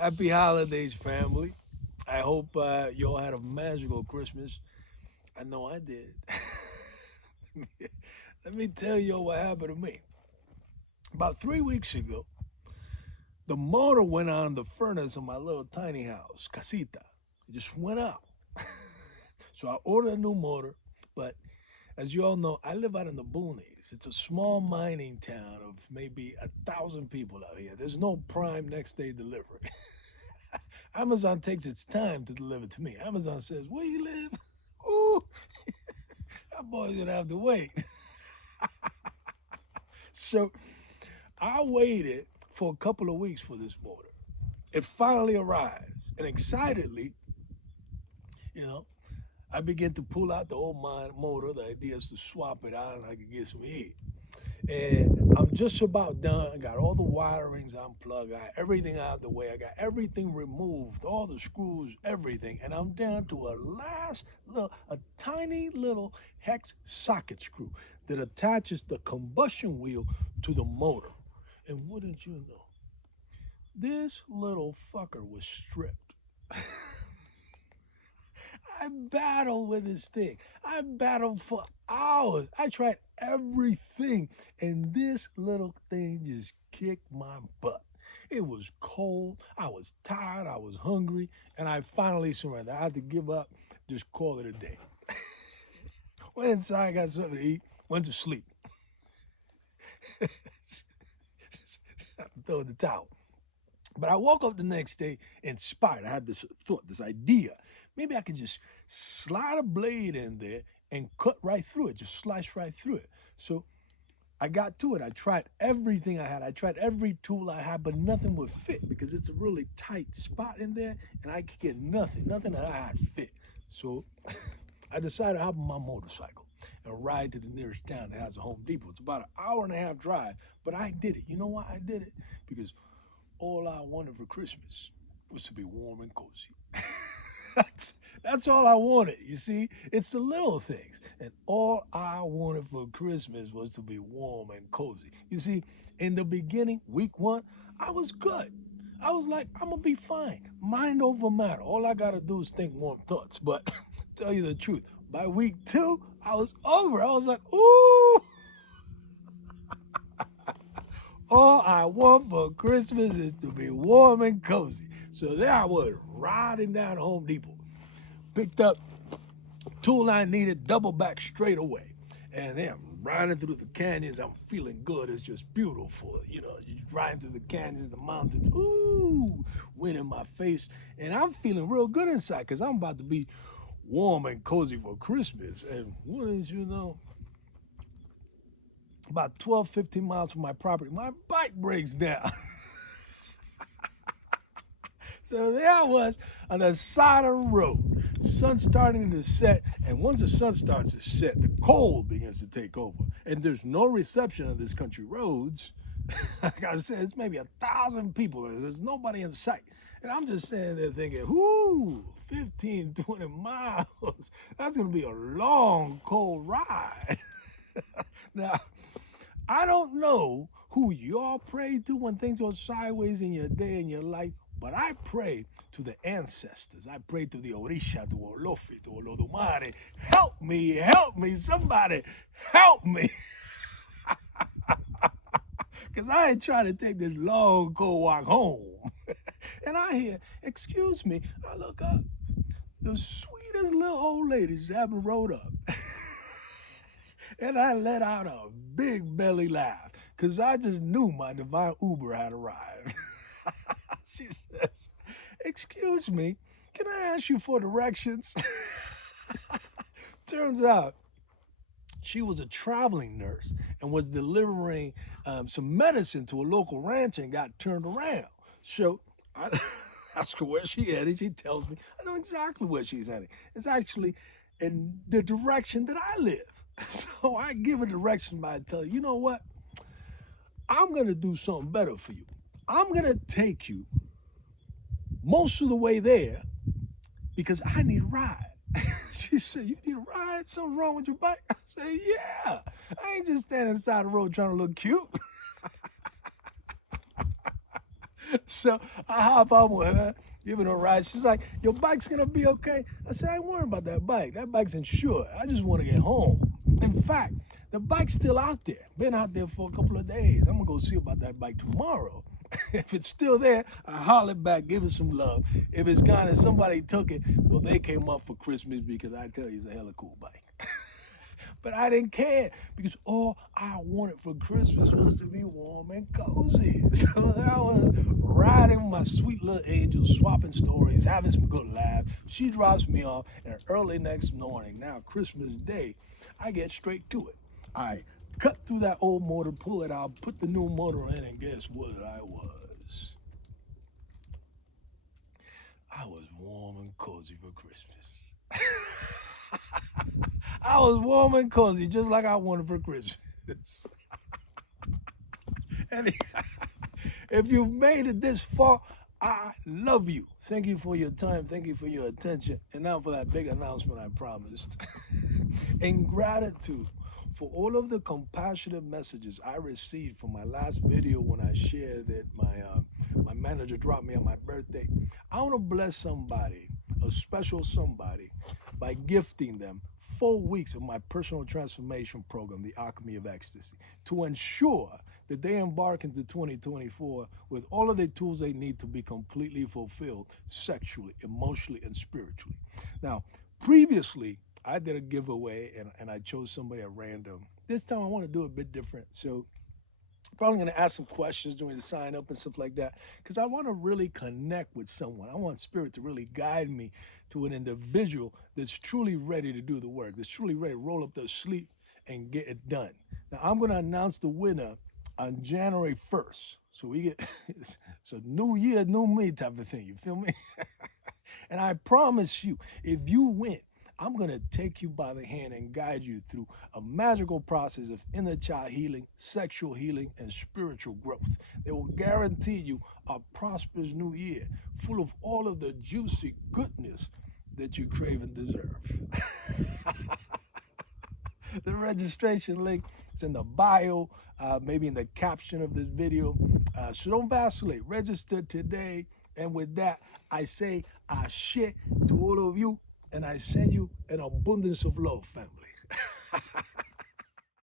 Happy holidays, family. I hope you all had a magical Christmas. I know I did. Let me tell you what happened to me. About 3 weeks ago, the motor went on the furnace of my little tiny house, casita. It just went out. So I ordered a new motor, but as you all know, I live out in the boonies. It's a small mining town of maybe 1,000 people out here. There's no prime next day delivery. Amazon takes its time to deliver to me. Amazon says, "Where you live?" Ooh, that boy's gonna have to wait. So I waited for a couple of weeks for this motor. It finally arrives, and excitedly, you know, I begin to pull out the old mine motor. The idea is to swap it out and I can get some heat. And I'm just about done. I got all the wirings unplugged. I got everything out of the way. I got everything removed, all the screws, everything. And I'm down to a tiny little hex socket screw that attaches the combustion wheel to the motor. And wouldn't you know, this little fucker was stripped. I battled with this thing. I battled for hours. I tried everything, and this little thing just kicked my butt. It was cold. I was tired. I was hungry, and I finally surrendered. I had to give up, just call it a day. Went inside, got something to eat, went to sleep. Throw the towel. But I woke up the next day inspired. I had this thought, this idea. Maybe I could just slide a blade in there and cut right through it, just slice right through it. So I got to it. I tried everything I had. I tried every tool I had, but nothing would fit because it's a really tight spot in there, and I could get nothing that I had fit. So I decided to hop on my motorcycle and ride to the nearest town that has a Home Depot. It's about an hour and a half drive, but I did it. You know why I did it? Because all I wanted for Christmas was to be warm and cozy. That's all I wanted. You see, it's the little things, and all I wanted for Christmas was to be warm and cozy. You see, in the beginning, week one, I was good. I was like, I'm gonna be fine. Mind over matter. All I gotta do is think warm thoughts. But tell you the truth, by week two, I was over. I was like, ooh. All I want for Christmas is to be warm and cozy. So there I was, riding down Home Depot. Picked up tool I needed, double back straight away. And then I'm riding through the canyons. I'm feeling good. It's just beautiful. You know, you riding through the canyons, the mountains. Ooh, wind in my face. And I'm feeling real good inside because I'm about to be warm and cozy for Christmas. And wouldn't you know, about 12, 15 miles from my property, my bike breaks down. So there I was on the side of the road. Sun starting to set, and once the sun starts to set, the cold begins to take over. And there's no reception on this country roads. Like I said, it's maybe 1,000 people. There's nobody in sight. And I'm just standing there thinking, whoo, 15, 20 miles. That's going to be a long, cold ride. Now, I don't know who y'all pray to when things go sideways in your day and your life, but I pray to the ancestors. I pray to the Orisha, to Olofi, to Olodumare. Help me, somebody, help me. Because I ain't trying to take this long, cold walk home. And I hear, excuse me, I look up. The sweetest little old lady just happened to roll up. And I let out a big belly laugh because I just knew my divine Uber had arrived. She says, excuse me, can I ask you for directions? Turns out she was a traveling nurse and was delivering some medicine to a local rancher and got turned around. So I ask her where she headed. She tells me, I know exactly where she's heading. It's actually in the direction that I live. So I give her directions by telling her, you know what? I'm going to do something better for you. I'm going to take you most of the way there because I need a ride. She said, you need a ride? Something wrong with your bike? I said, yeah. I ain't just standing inside the road trying to look cute. So I hop on with her, giving her a ride. She's like, your bike's gonna be okay. I said, I ain't worried about that bike. That bike's insured. I just want to get home. In fact, the bike's still out there. Been out there for a couple of days. I'm gonna go see about that bike tomorrow. If it's still there, I holler back, give it some love. If it's gone and somebody took it, well, they came up for Christmas because I tell you, it's a hella cool bike. But I didn't care because all I wanted for Christmas was to be warm and cozy. So I was riding my sweet little angel, swapping stories, having some good laughs. She drops me off, and early next morning, now Christmas Day, I get straight to it. I cut through that old motor, pull it out, put the new motor in, and guess what I was? I was warm and cozy for Christmas. I was warm and cozy, just like I wanted for Christmas. And if you've made it this far, I love you. Thank you for your time. Thank you for your attention. And now for that big announcement I promised. In gratitude for all of the compassionate messages I received from my last video when I shared that my manager dropped me on my birthday, I want to bless somebody, a special somebody, by gifting them 4 weeks of my personal transformation program, the Alchemy of Ecstasy, to ensure that they embark into 2024 with all of the tools they need to be completely fulfilled sexually, emotionally, and spiritually. Now, previously, I did a giveaway and I chose somebody at random. This time I want to do it a bit different. So probably going to ask some questions during the sign up and stuff like that because I want to really connect with someone. I want spirit to really guide me to an individual that's truly ready to do the work, that's truly ready to roll up their sleep and get it done. Now I'm going to announce the winner on January 1st. So we get so new year, new me type of thing. You feel me? And I promise you, if you win, I'm going to take you by the hand and guide you through a magical process of inner child healing, sexual healing, and spiritual growth. They will guarantee you a prosperous new year full of all of the juicy goodness that you crave and deserve. The registration link is in the bio, maybe in the caption of this video. So don't vacillate. Register today. And with that, I say shit to all of you, and I send you an abundance of love, family.